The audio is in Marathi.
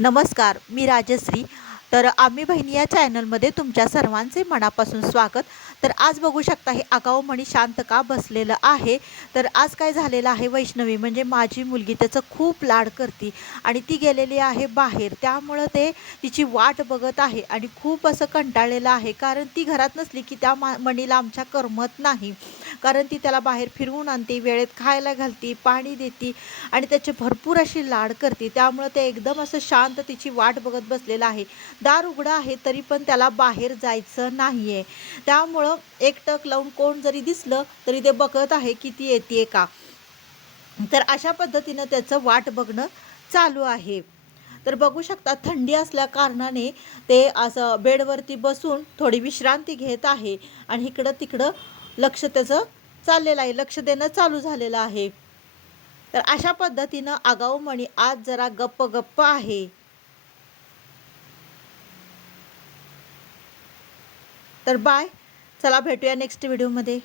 नमस्कार, मी राजश्री. तर आम्ही बहिणी या चॅनलमध्ये तुमच्या सर्वांचे मनापासून स्वागत. तर आज बघू शकता हे आगाऊ मणी शांत का बसलेलं आहे. तर आज काय झालेलं आहे, वैष्णवी म्हणजे माझी मुलगी त्याचं खूप लाड करते आणि ती गेलेली आहे बाहेर. त्यामुळं ते तिची वाट बघत आहे आणि खूप असं कंटाळलेलं आहे, कारण ती घरात नसली की त्या मणीला आमच्या करमत नाही. कारण ती त्याला बाहेर फिरवून आणते, वेळेत खायला घालते, पाणी देते आणि त्याची भरपूर अशी लाड करते. त्यामुळं ते एकदम असं शांत तिची वाट बघत बसलेलं आहे. दार उघडं आहे तरी पण त्याला बाहेर जायचं नाही आहे. त्यामुळं एकटक लावून कोण जरी दिसलं तरी ते बघत आहे की ती येते का. तर अशा पद्धतीनं त्याचं वाट बघणं चालू आहे. तर बघू शकता थंडी असल्या कारणाने ते असं बेडवरती बसून थोडी विश्रांती घेत आहे आणि इकडं तिकडं लक्ष त्याचं चाललेलं आहे, लक्ष देणं चालू झालेलं आहे. तर अशा पद्धतीनं आगाऊ मणी आज जरा गप्प गप्प आहे. तर बाय. चला भेटूया नेक्स्ट व्हिडिओमध्ये.